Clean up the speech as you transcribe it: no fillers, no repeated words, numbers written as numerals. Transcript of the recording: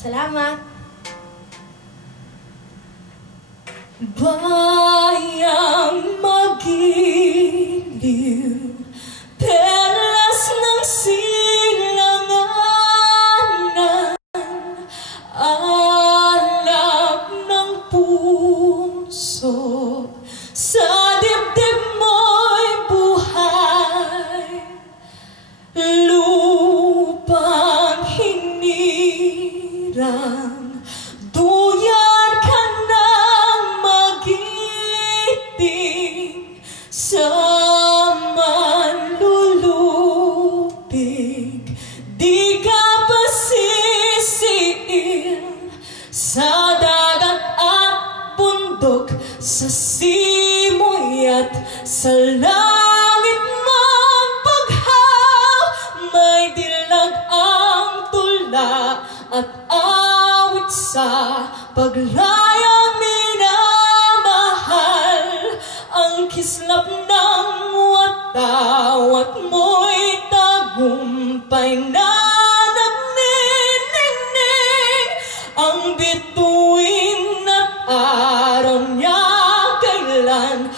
Salamat! Bayang magiliw, perlas ng silanganan, alab ng puso, sa dibdib mo'y buhay, lupang hinirang, duyan ka ng magiting sa manlulupig, di ka pasisiil sa dagat at bundok, sa simoy at sa langit mong paghaw, may dilag ang tula at awit sa paglayang minamahal, ang kislap ng watawat mo'y tagumpay na nagniningning, ang bituin at araw niya kailan